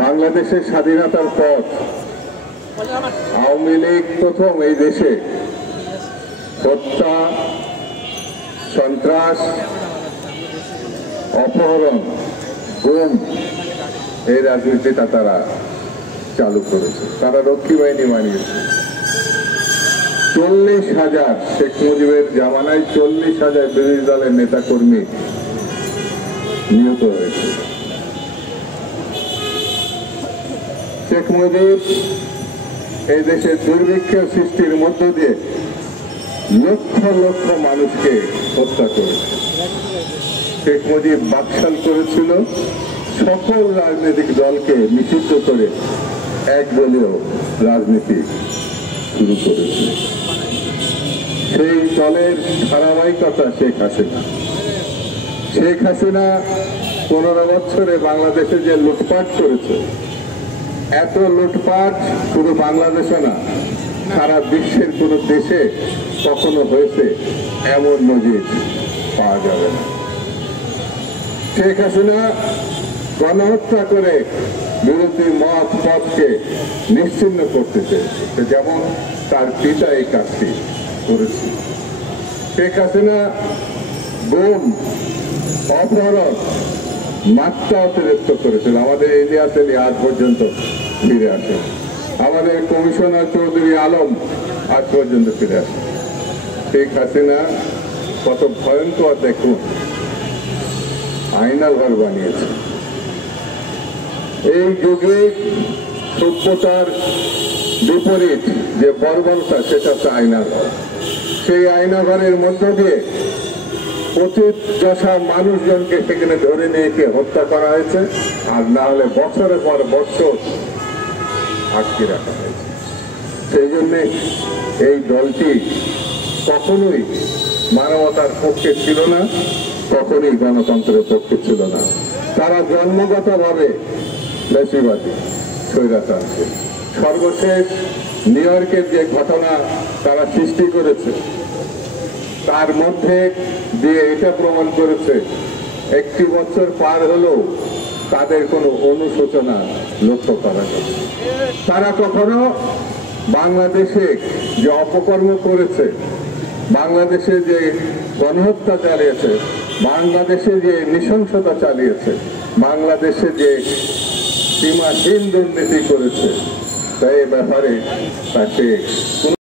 বাংলাদেশের স্বাধীনতার পর আওয়ামী লীগ প্রথম এই দেশে হত্যা, সন্ত্রাস, অপহরণ, গুম এই রাজনীতিটা তারা চালু করেছে। তারা রক্ষী বাহিনী বানিয়েছে। 40,000 শেখ মুজিবের জামানায় 40,000 বিরোধী দলের নেতা কর্মী নিহত হয়েছে। শেখ মুজিব এই দেশের দুর্ভিক্ষ সৃষ্টির মধ্য দিয়ে লক্ষ লক্ষ মানুষকে হত্যা করেছে। শেখ মুজিব বাকশাল করেছিল, সকল রাজনৈতিক দলকে নিষিদ্ধ করে একদলীয় রাজনীতি শুরু করেছে। সেই দলের ধারাবাহিকতা শেখ হাসিনা। শেখ হাসিনা 15 বছরে বাংলাদেশে যে লুটপাট করেছে, এত লুটপাট শুধু বাংলাদেশে না, সারা বিশ্বের কোন দেশে কখনো হয়েছে এমন নজির পাওয়া যাবে না। শেখ হাসিনা গণহত্যা করে বিরোধী মত পথকে নিশ্চিহ্ন করতে চেয়েছে, যেমন তার পিতা এই কাজটি করেছে। শেখ হাসিনা গুম, অপহরণ, মাত্রা অতিরিক্ত করেছিল। আমাদের ইলিয়াস আলী আজ পর্যন্ত ফিরে আসে, আমাদের কমিশনার চৌধুরী আলম আজ পর্যন্ত ফিরে আসে। শেখ হাসিনা কত ভয়ঙ্কর দেখুন, আয়নাঘর বানিয়েছে। এই যুগে সভ্যতার বিপরীত যে বর্বরতা, সেটা হচ্ছে আয়নাঘর। সেই আয়নাঘরের মধ্য দিয়ে পতিত যশা মানুষজনকে সেখানে ধরে নিয়ে গিয়ে হত্যা করা হয়েছে, আর না হলে বছরের পর বছর আটকে রাখা হয়েছে। সেই জন্যে এই দলটি কখনোই মানবতার পক্ষে ছিল না, কখনোই গণতন্ত্রের পক্ষে ছিল না। তারা জন্মগতভাবে বেশিবাদী, স্বৈরাচারী। সর্বশেষ নিউ ইয়র্কের যে ঘটনা তারা সৃষ্টি করেছে, তার মধ্যে দিয়ে এটা প্রমাণ করেছে 1 বছর পার হলেও তাদের কোনো অনুশোচনা লক্ষ্য করা যায়। তারা কখনো বাংলাদেশে যে অপকর্ম করেছে, বাংলাদেশে যে গণহত্যা চালিয়েছে, বাংলাদেশে যে নৃশংসতা চালিয়েছে, বাংলাদেশে যে সীমাহীন দুর্নীতি করেছে, তাই ব্যাপারে তাকে